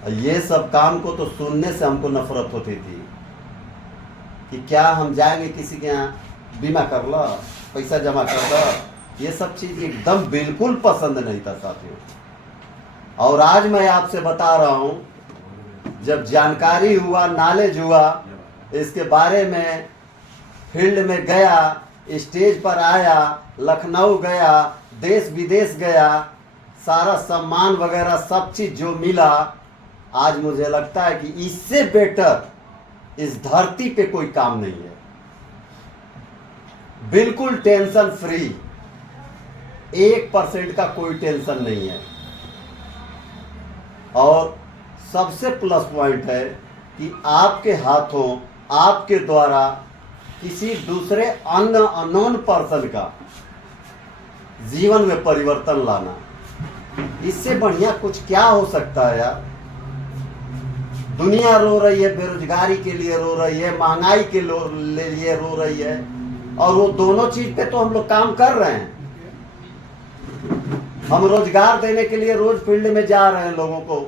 ये सब काम को तो सुनने से हमको नफरत होती थी कि क्या हम जाएंगे किसी के यहाँ बीमा कर लो, पैसा जमा कर लो, ये सब चीज़ एकदम बिल्कुल पसंद नहीं था साथियों। और आज मैं आपसे बता रहा हूँ, जब जानकारी हुआ, नॉलेज हुआ, इसके बारे में फील्ड में गया, स्टेज पर आया, लखनऊ गया, देश विदेश गया, सारा सम्मान वगैरह सब चीज़ जो मिला, आज मुझे लगता है कि इससे बेटर इस धरती पे कोई काम नहीं है। बिल्कुल टेंशन फ्री, 1% का कोई टेंशन नहीं है। और सबसे प्लस पॉइंट है कि आपके हाथों, आपके द्वारा किसी दूसरे अननोन पर्सन का जीवन में परिवर्तन लाना, इससे बढ़िया कुछ क्या हो सकता है यार। दुनिया रो रही है, बेरोजगारी के लिए रो रही है, महंगाई के लिए रो रही है, और वो दोनों चीज पे तो हम लोग काम कर रहे हैं। हम रोजगार देने के लिए रोज फील्ड में जा रहे हैं, लोगों को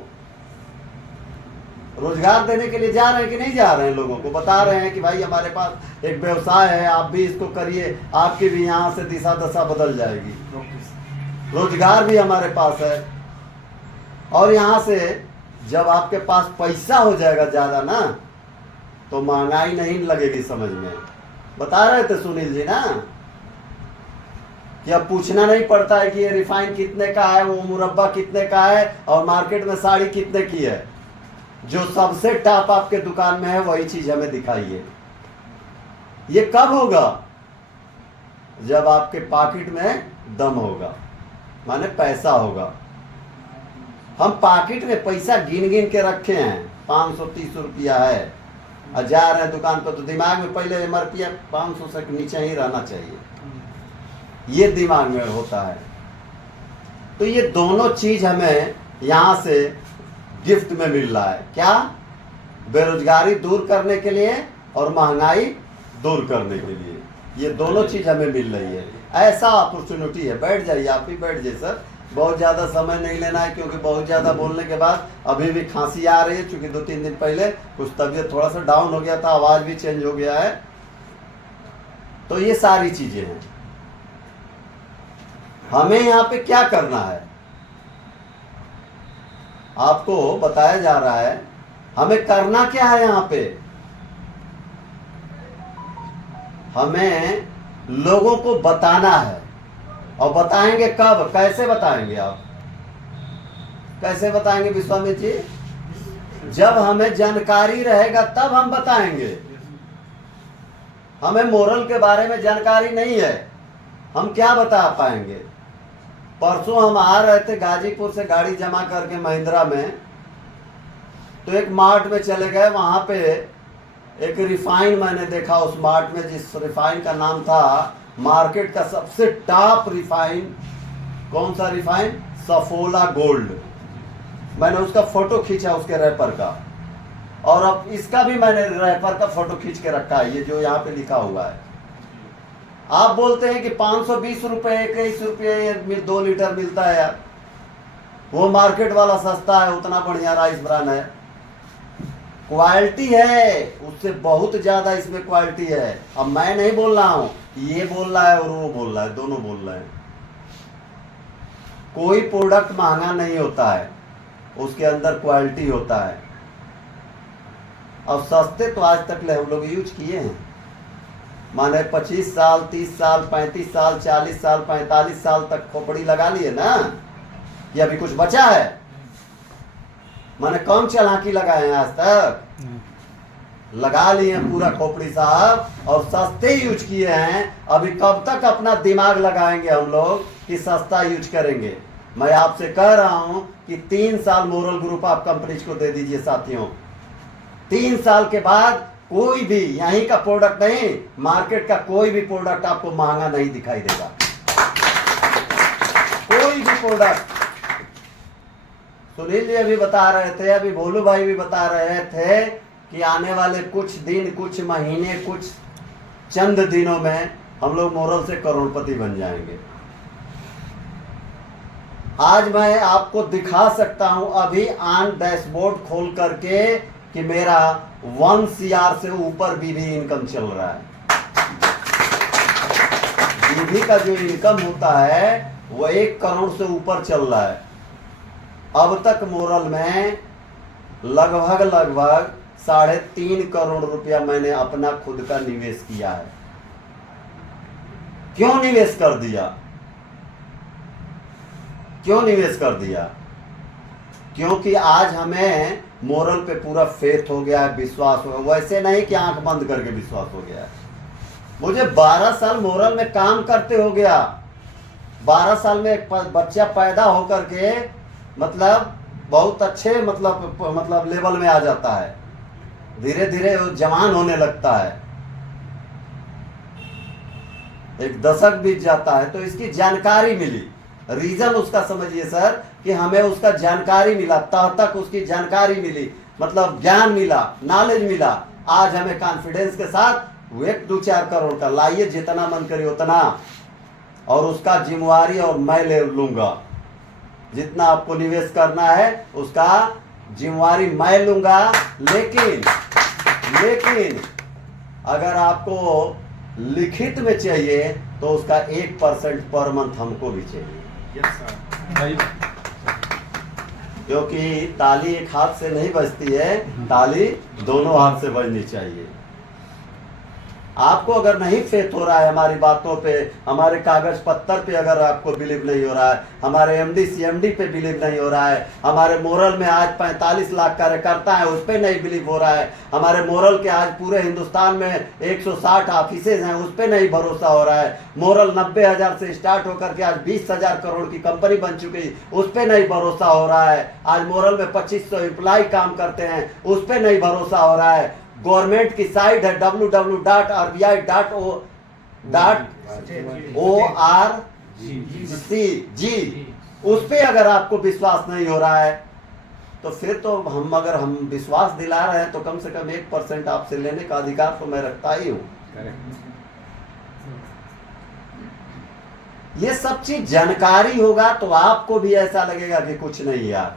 रोजगार देने के लिए जा रहे हैं कि नहीं जा रहे हैं, लोगों को बता रहे हैं कि भाई हमारे पास एक व्यवसाय है, आप भी इसको करिए, आपकी भी यहाँ से दिशा दशा बदल जाएगी। रोजगार भी हमारे पास है। और यहाँ से जब आपके पास पैसा हो जाएगा ज़्यादा ना, तो महंगाई नहीं लगेगी समझ में। बता रहे थे सुनील जी ना कि अब पूछना नहीं पड़ता है कि ये रिफाइन कितने का है, वो मुरब्बा कितने का है, और मार्केट में साड़ी कितने की है। जो सबसे टॉप आपके दुकान में है वही चीज हमें दिखाइए। ये कब होगा? जब आपके पॉकेट में दम होगा, माने पैसा होगा। हम पॉकेट में पैसा गिन गिन के रखे हैं, 530 रुपया है, और जा रहे हैं दुकान पर, तो दिमाग में पहले MRP 500 से नीचे ही रहना चाहिए, ये दिमाग में होता है। तो ये दोनों चीज हमें यहाँ से गिफ्ट में मिल रहा है। क्या? बेरोजगारी दूर करने के लिए और महंगाई दूर करने के लिए, ये दोनों चीज हमें मिल रही है। ऐसा अपॉर्चुनिटी है। बैठ जाइए, आप ही बैठ जाइए सर, बहुत ज़्यादा समय नहीं लेना है, क्योंकि बहुत ज़्यादा बोलने के बाद अभी भी खांसी आ रही है, क्योंकि 2-3 दिन पहले कुछ तबीयत थोड़ा सा डाउन हो गया था, आवाज़ भी चेंज हो गया है। तो ये सारी चीज़ें हैं। हमें यहाँ पे क्या करना है, आपको बताया जा रहा है। हमें करना क्या है यहाँ पे? हमें लोगों को बताना है। और बताएंगे कब, कैसे बताएंगे? आप कैसे बताएंगे विश्वामित्र जी? जब हमें जानकारी रहेगा तब हम बताएंगे। हमें मोरल के बारे में जानकारी नहीं है, हम क्या बता पाएंगे? परसों हम आ रहे थे गाजीपुर से गाड़ी जमा करके महिंद्रा में, तो एक मार्ट में चले गए। वहां पे एक रिफाइन मैंने देखा उस मार्ट में, जिस रिफाइन का नाम था मार्केट का सबसे टॉप रिफाइन। कौन सा रिफाइन? सफोला गोल्ड। मैंने उसका फोटो खींचा, उसके रैपर का, और अब इसका भी मैंने रैपर का फोटो खींच के रखा है, ये जो यहाँ पे लिखा हुआ है। आप बोलते हैं कि 520 रुपए, 21 रुपये 2 लीटर मिलता है यार, वो मार्केट वाला सस्ता है, उतना बढ़िया राइस ब्रान है, क्वालिटी है, उससे बहुत ज्यादा इसमें क्वालिटी है। अब मैं नहीं बोल रहा हूं, ये बोल रहा है और वो बोल रहा है, दोनों बोल रहे हैं। कोई प्रोडक्ट महंगा नहीं होता है, उसके अंदर क्वालिटी होता है। अब सस्ते तो आज तक ले हम लोग यूज किए हैं, माने 25 साल, 30 साल, 35 साल, 40 साल, 45 साल तक खोपड़ी लगा लिए ना। ये अभी कुछ बचा है? माने कम चालाकी लगाए हैं आज तक? लगा लिए पूरा खोपड़ी साहब, और सस्ते यूज किए हैं। अभी कब तक अपना दिमाग लगाएंगे हम लोग कि सस्ता यूज करेंगे? मैं आपसे कह रहा हूं कि 3 साल मोरल ग्रुप आप कंपनीज को दे दीजिए साथियों। 3 साल के बाद कोई भी यहीं का प्रोडक्ट नहीं, मार्केट का कोई भी प्रोडक्ट आपको महंगा नहीं दिखाई देगा। कोई भी प्रोडक्ट। सुनील जी अभी बता रहे थे, अभी भोलू भाई भी बता रहे थे कि आने वाले कुछ दिन, कुछ महीने, कुछ चंद दिनों में हम लोग मोरल से करोड़पति बन जाएंगे। आज मैं आपको दिखा सकता हूं अभी ऑन डैशबोर्ड खोल करके कि मेरा 1 CR से ऊपर बीवी इनकम चल रहा है। बीवी का जो इनकम होता है वो 1 करोड़ से ऊपर चल रहा है। अब तक मोरल में लगभग 3.5 करोड़ रुपया मैंने अपना खुद का निवेश किया है। क्यों निवेश कर दिया? क्यों निवेश कर दिया? क्योंकि आज हमें मोरल पे पूरा फेथ हो गया है, विश्वास हो गया। वैसे नहीं कि आंख बंद करके विश्वास हो गया है। मुझे 12 साल मोरल में काम करते हो गया। 12 साल में एक बच्चा पैदा होकर के मतलब बहुत अच्छे मतलब लेवल में आ जाता है, धीरे धीरे वो जवान होने लगता है, एक दशक बीत जाता है। तो इसकी जानकारी मिली। रीजन उसका समझिए सर कि हमें उसका जानकारी मिला, तह तक उसकी जानकारी मिली, मतलब ज्ञान मिला, नॉलेज मिला। आज हमें कॉन्फिडेंस के साथ 1-2-4 करोड़ का लाइए, जितना मन करे उतना, और उसका जिम्मेवारी और मैं ले लूंगा। जितना आपको निवेश करना है उसका जिम्मेवारी मैं लूंगा। लेकिन अगर आपको लिखित में चाहिए तो उसका 1% पर मंथ हमको भी चाहिए। क्योंकि ताली एक हाथ से नहीं बजती है, ताली दोनों हाथ से बजनी चाहिए। आपको अगर नहीं फेथ हो रहा है हमारी बातों पे, हमारे कागज पत्तर पे अगर आपको बिलीव नहीं हो रहा है, हमारे MD CMD पे बिलीव नहीं हो रहा है, हमारे मोरल में आज 45 लाख कार्यकर्ता है उस पे नहीं बिलीव हो रहा है, हमारे मोरल के आज पूरे हिंदुस्तान में 160 ऑफिसेज हैं उस पे नहीं भरोसा हो रहा है, मोरल 90,000 से स्टार्ट होकर के आज 20,000 करोड़ की कंपनी बन चुकी, उस पे नहीं भरोसा हो रहा है, आज मोरल में 2500 एम्प्लॉय काम करते हैं उस पे नहीं भरोसा हो रहा है, गवर्नमेंट की साइट है www.rbi.org, उस पे अगर आपको विश्वास नहीं हो रहा है तो फिर तो अगर हम विश्वास दिला रहे हैं तो कम से कम 1% आपसे लेने का अधिकार तो मैं रखता ही हूं। ये सब चीज जानकारी होगा तो आपको भी ऐसा लगेगा कि कुछ नहीं यार।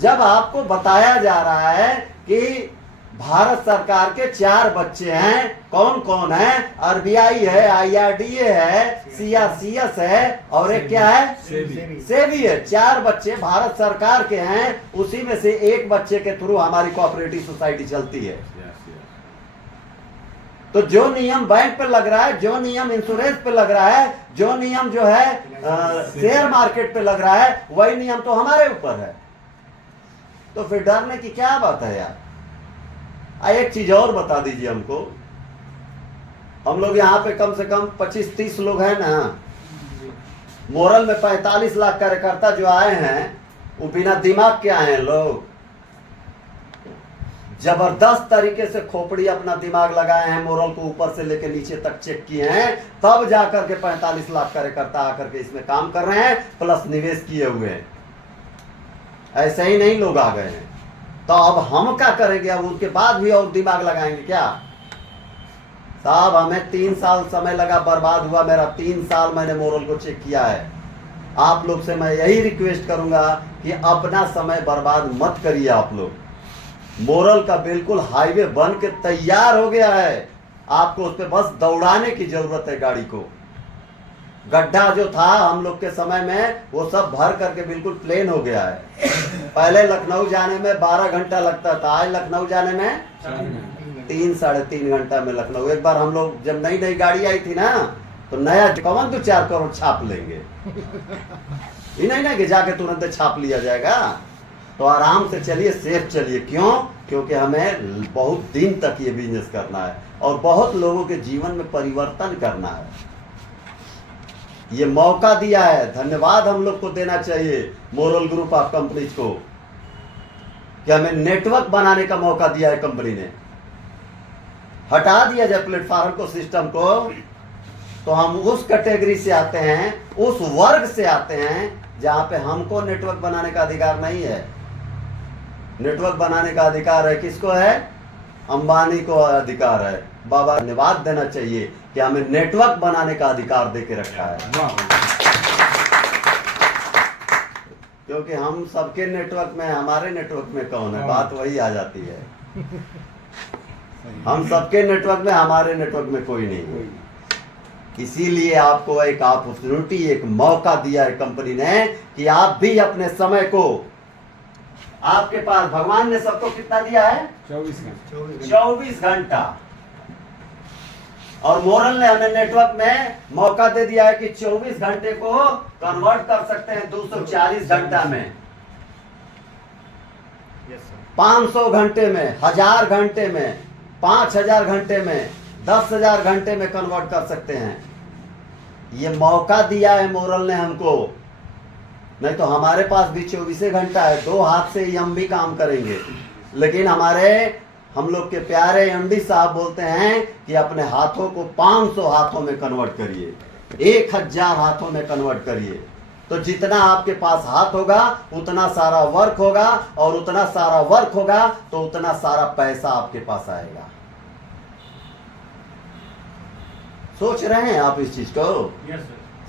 जब आपको बताया जा रहा है कि भारत सरकार के 4 बच्चे हैं, कौन कौन है? RBI है, IRDA है, CRCS है और एक क्या है? सेबी है। 4 बच्चे भारत सरकार के हैं, उसी में से एक बच्चे के थ्रू हमारी कोऑपरेटिव सोसाइटी चलती है। तो जो नियम बैंक पे लग रहा है, जो नियम इंश्योरेंस पे लग रहा है, जो नियम जो है शेयर मार्केट पे लग रहा है, वही नियम तो हमारे ऊपर है। तो फिर डरने की क्या बात है यार। एक चीज और बता दीजिए हमको, हम लोग यहाँ पे कम से कम 25-30 लोग हैं ना, मोरल में 45 लाख कार्यकर्ता जो आए हैं वो बिना दिमाग के आए हैं लोग। जबरदस्त तरीके से खोपड़ी अपना दिमाग लगाए हैं, मोरल को ऊपर से लेकर नीचे तक चेक किए हैं, तब जाकर के 45 लाख कार्यकर्ता आकर के इसमें काम कर रहे हैं, प्लस निवेश किए हुए हैं। ऐसे ही नहीं लोग आ गए हैं। तो अब हम क्या करेंगे? अब उसके बाद भी और दिमाग लगाएंगे क्या? साहब हमें 3 साल समय लगा, बर्बाद हुआ मेरा 3 साल, मैंने मोरल को चेक किया है। आप लोग से मैं यही रिक्वेस्ट करूंगा कि अपना समय बर्बाद मत करिए। आप लोग, मोरल का बिल्कुल हाईवे बन के तैयार हो गया है, आपको उस पर बस दौड़ाने की जरूरत है गाड़ी को। गड्ढा जो था हम लोग के समय में वो सब भर करके बिल्कुल प्लेन हो गया है। पहले लखनऊ जाने में 12 घंटा लगता था, आज लखनऊ जाने में 3-3.5 घंटा में लखनऊ। एक बार हम लोग जब नई नई गाड़ी आई थी ना, तो नया कौन 2-4 करोड़ छाप लेंगे, ये नहीं ना कि जाके तुरंत छाप लिया जाएगा। तो आराम से चलिए, सेफ चलिए। क्यों? क्योंकि हमें बहुत दिन तक ये बिजनेस करना है और बहुत लोगों के जीवन में परिवर्तन करना है। ये मौका दिया है, धन्यवाद हम लोग को देना चाहिए मोरल ग्रुप ऑफ कंपनीज को कि हमें नेटवर्क बनाने का मौका दिया है। कंपनी ने हटा दिया जाए प्लेटफॉर्म को, सिस्टम को, तो हम उस कैटेगरी से आते हैं, उस वर्ग से आते हैं जहां पे हमको नेटवर्क बनाने का अधिकार नहीं है। नेटवर्क बनाने का अधिकार है किसको है? अंबानी को अधिकार है। बाबा धन्यवाद देना चाहिए कि हमें नेटवर्क बनाने का अधिकार देके रखा है। क्योंकि हम सबके नेटवर्क में, हमारे नेटवर्क में कौन है, बात वही आ जाती है। हम सबके नेटवर्क में, हमारे नेटवर्क में कोई नहीं है। इसीलिए आपको एक अपॉर्चुनिटी, एक मौका दिया है कंपनी ने कि आप भी अपने समय को, आपके पास भगवान ने सबको कितना दिया है, 24 घंटा। और मोरल ने हमें नेटवर्क में मौका दे दिया है कि 24 घंटे को कन्वर्ट कर सकते हैं 240 घंटा में, 500 घंटे में, 1000 घंटे में, 5000 घंटे में, 10,000 घंटे में कन्वर्ट कर सकते हैं। ये मौका दिया है मोरल ने हमको, नहीं तो हमारे पास भी 24 घंटा है, 2 हाथ से ही हम भी काम करेंगे। लेकिन हम लोग के प्यारे एमडी साहब बोलते हैं कि अपने हाथों को 500 हाथों में कन्वर्ट करिए, 1000 हाथों में कन्वर्ट करिए। तो जितना आपके पास हाथ होगा उतना सारा वर्क होगा, और उतना सारा वर्क होगा तो उतना सारा पैसा आपके पास आएगा। सोच रहे हैं आप इस चीज को?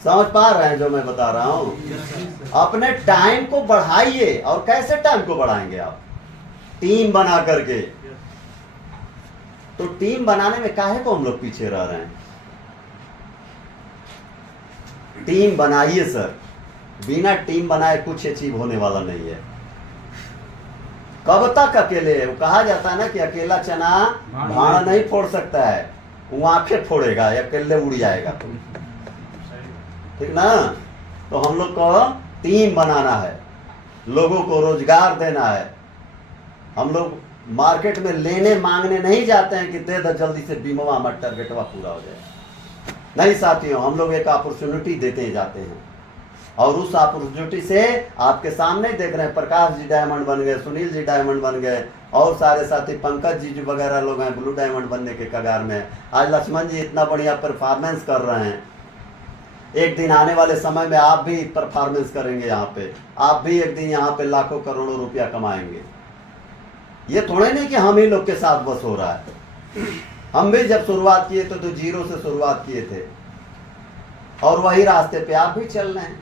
समझ पा रहे हैं जो मैं बता रहा हूं? अपने टाइम को बढ़ाइए। और कैसे टाइम को बढ़ाएंगे आप? टीम बना करके। तो टीम बनाने में काहे को हम लोग पीछे रह रहे हैं? टीम बनाइए सर, बिना टीम बनाए कुछ अचीव होने वाला नहीं है। कब तक अकेले? वो कहा जाता है ना कि अकेला चना भाड़ा नहीं फोड़ सकता है, वो आंखें फोड़ेगा या अकेले उड़ जाएगा। ठीक ना? तो हम लोग को टीम बनाना है, लोगों को रोजगार देना है। हम लोग मार्केट में लेने मांगने नहीं जाते हैं कि दे दो जल्दी से बीमवा हमारा टारगेटवा पूरा हो जाए। नहीं साथियों, हम लोग एक अपॉर्चुनिटी देते जाते हैं, और उस अपॉर्चुनिटी से आपके सामने देख रहे हैं, प्रकाश जी डायमंड बन गए, सुनील जी डायमंड बन गए, और सारे साथी पंकज जी जो वगैरह लोग हैं ब्लू डायमंड बनने के कगार में। आज लक्ष्मण जी इतना बढ़िया परफॉर्मेंस कर रहे हैं। एक दिन आने वाले समय में आप भी परफॉर्मेंस करेंगे यहाँ पे, आप भी एक दिन यहाँ पे लाखों करोड़ों रुपया कमाएंगे। ये थोड़े नहीं कि हम ही लोग के साथ बस हो रहा है। हम भी जब शुरुआत किए तो जीरो से शुरुआत किए थे, और वही रास्ते पे आप भी चल रहे हैं।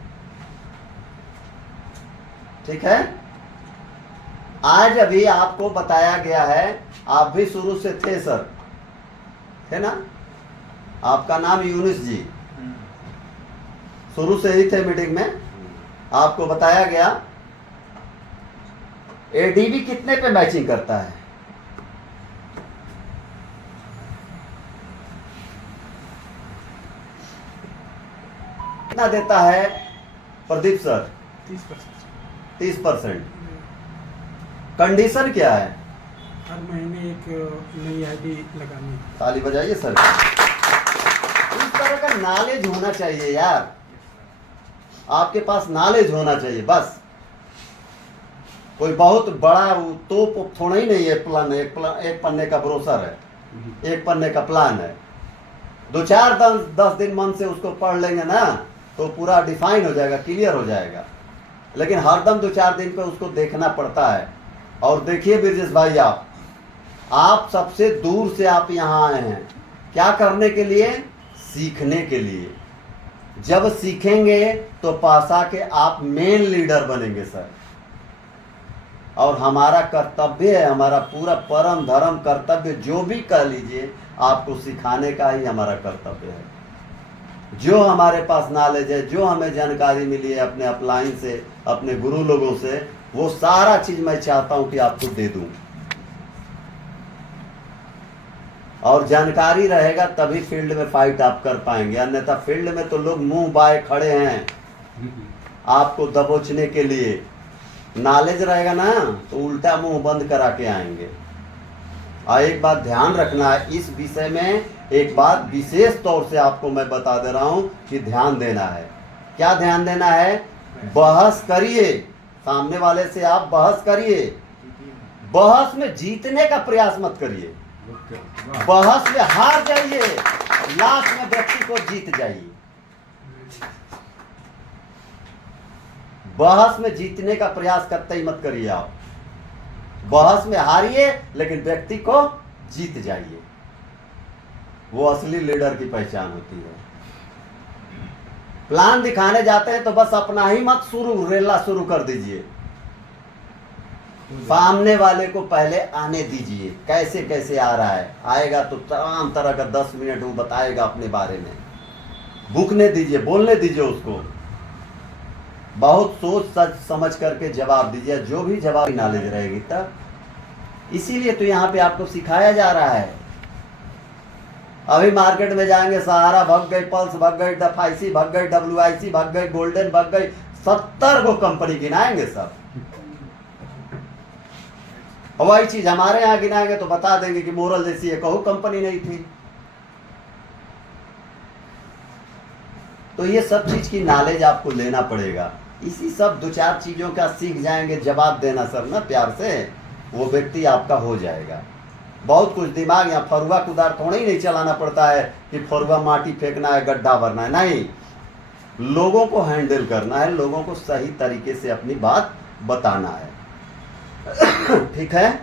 ठीक है? आज अभी आपको बताया गया है, आप भी शुरू से थे सर, है ना? आपका नाम यूनुस जी, शुरू से ही थे मीटिंग में। आपको बताया गया एडीबी कितने पे मैचिंग करता है? कितना देता है प्रदीप सर? 30%। कंडीशन क्या है? हर महीने एक नई आईडी लगानी। ताली बजाइए सर। इस तरह का नॉलेज होना चाहिए यार, आपके पास नॉलेज होना चाहिए बस। कोई बहुत बड़ा तोप थोड़ा ही नहीं है। प्लान एक पन्ने का ब्रोशर है, एक पन्ने का प्लान है। 2-4-10 दिन मन से उसको पढ़ लेंगे ना तो पूरा डिफाइन हो जाएगा, क्लियर हो जाएगा। लेकिन हरदम 2-4 दिन पे उसको देखना पड़ता है। और देखिए ब्रजेश भाई, आप सबसे दूर से आप यहाँ आए हैं क्या करने के लिए? सीखने के लिए। जब सीखेंगे तो पासा के आप मेन लीडर बनेंगे सर। और हमारा कर्तव्य है, हमारा पूरा परम धर्म कर्तव्य जो भी कह लीजिए, आपको सिखाने का ही हमारा कर्तव्य है। जो हमारे पास नॉलेज है, जो हमें जानकारी मिली है अपने अपलाइन से, अपने गुरु लोगों से, वो सारा चीज मैं चाहता हूं कि आपको दे दूं। और जानकारी रहेगा तभी फील्ड में फाइट आप कर पाएंगे, अन्यथा फील्ड में तो लोग मुंह बाए खड़े हैं आपको दबोचने के लिए। नॉलेज रहेगा ना तो उल्टा मुंह बंद करा के आएंगे। और एक बात ध्यान रखना है इस विषय में, एक बात विशेष तौर से आपको मैं बता दे रहा हूं कि ध्यान देना है। क्या ध्यान देना है? बहस करिए, सामने वाले से आप बहस करिए। बहस में जीतने का प्रयास मत करिए, बहस में हार जाइए, लास्ट में व्यक्ति को जीत जाइए। बहस में जीतने का प्रयास करते ही मत करिए आप। बहस में हारिए लेकिन व्यक्ति को जीत जाइए, वो असली लीडर की पहचान होती है। प्लान दिखाने जाते हैं तो बस अपना ही मत रेला शुरू कर दीजिए, सामने वाले को पहले आने दीजिए, कैसे कैसे आ रहा है। आएगा तो तमाम तरह का 10 मिनट वो बताएगा अपने बारे में, भूखने दीजिए, बोलने दीजिए उसको, बहुत सोच सच समझ करके जवाब दीजिए, जो भी जवाब नॉलेज रहेगी तब। इसीलिए तो यहाँ पे आपको सिखाया जा रहा है। अभी मार्केट में जाएंगे, सहारा भग गई, पल्स भग गई, एफआईसी भग गई, WIC भग गई, गोल्डन भग गई, 70 को कंपनी गिनाएंगे सब। और वही चीज हमारे यहाँ गिनाएंगे तो बता देंगे कि मोरल जैसी है कहूँ कंपनी नहीं थी। तो ये सब चीज की नॉलेज आपको लेना पड़ेगा। इसी सब 2-4 चीजों का सीख जाएंगे, जवाब देना सर ना प्यार से, वो व्यक्ति आपका हो जाएगा। बहुत कुछ दिमाग, यहाँ फरुआ कुदार थोड़ा ही नहीं चलाना पड़ता है कि फरुआ माटी फेंकना है, गड्ढा भरना है, नहीं, लोगों को हैंडल करना है, लोगों को सही तरीके से अपनी बात बताना है। ठीक है।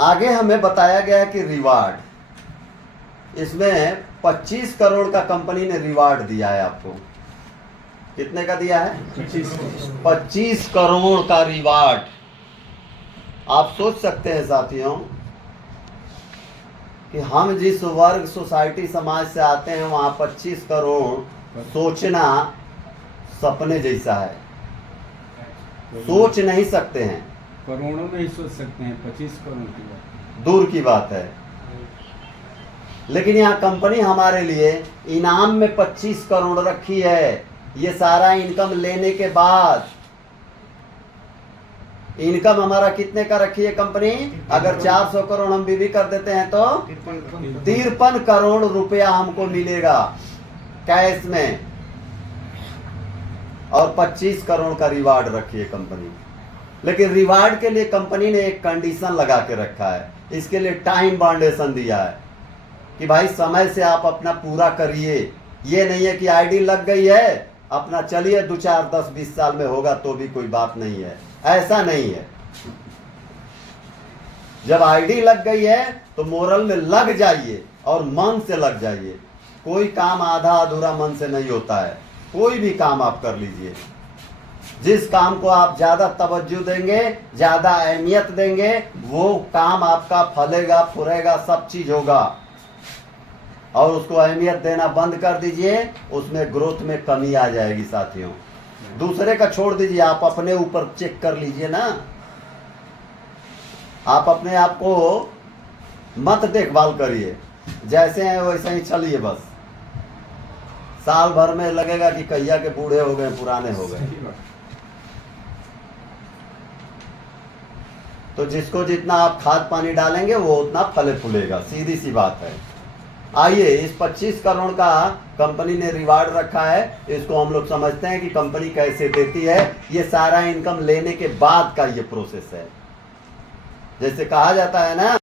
आगे हमें बताया गया कि रिवार्ड, इसमें 25 करोड़ का कंपनी ने रिवार्ड दिया है आपको। कितने का दिया है? 25 करोड़ का रिवार्ड। आप सोच सकते हैं साथियों कि हम जिस वर्ग सोसाइटी समाज से आते हैं वहां 25 करोड़ सोचना सपने जैसा है, सोच नहीं सकते हैं। करोड़ों में ही सोच सकते हैं, 25 करोड़ की बात दूर की बात है। लेकिन यहाँ कंपनी हमारे लिए इनाम में 25 करोड़ रखी है। ये सारा इनकम लेने के बाद, इनकम हमारा कितने का रखी है कंपनी? अगर 400 करोड़ हम बीवी कर देते हैं तो 53 करोड़ रुपया हमको मिलेगा कैश में, और 25 करोड़ का रिवार्ड रखी है कंपनी। लेकिन रिवार्ड के लिए कंपनी ने एक कंडीशन लगा के रखा है, इसके लिए टाइम बाउंडेशन दिया है कि भाई समय से आप अपना पूरा करिए। ये नहीं है कि आईडी लग गई है अपना चलिए 2, 4, 10, 20 साल में होगा तो भी कोई बात नहीं है, ऐसा नहीं है। जब आईडी लग गई है तो मोरल में लग जाइए और मन से लग जाइए। कोई काम आधा अधूरा मन से नहीं होता है। कोई भी काम आप कर लीजिए, जिस काम को आप ज्यादा तवज्जो देंगे, ज्यादा अहमियत देंगे, वो काम आपका फलेगा, फुरेगा, सब चीज होगा। और उसको अहमियत देना बंद कर दीजिए, उसमें ग्रोथ में कमी आ जाएगी साथियों। दूसरे का छोड़ दीजिए, आप अपने ऊपर चेक कर लीजिए ना। आप अपने आप को मत देखभाल करिए, जैसे हैं वैसे ही चलिए बस। साल भर में लगेगा कि कहिया के बूढ़े हो गए, पुराने हो गए। तो जिसको जितना आप खाद पानी डालेंगे वो उतना फले फूलेगा, सीधी सी बात है। आइए, इस 25 करोड़ का कंपनी ने रिवार्ड रखा है, इसको हम लोग समझते हैं कि कंपनी कैसे देती है। ये सारा इनकम लेने के बाद का ये प्रोसेस है। जैसे कहा जाता है ना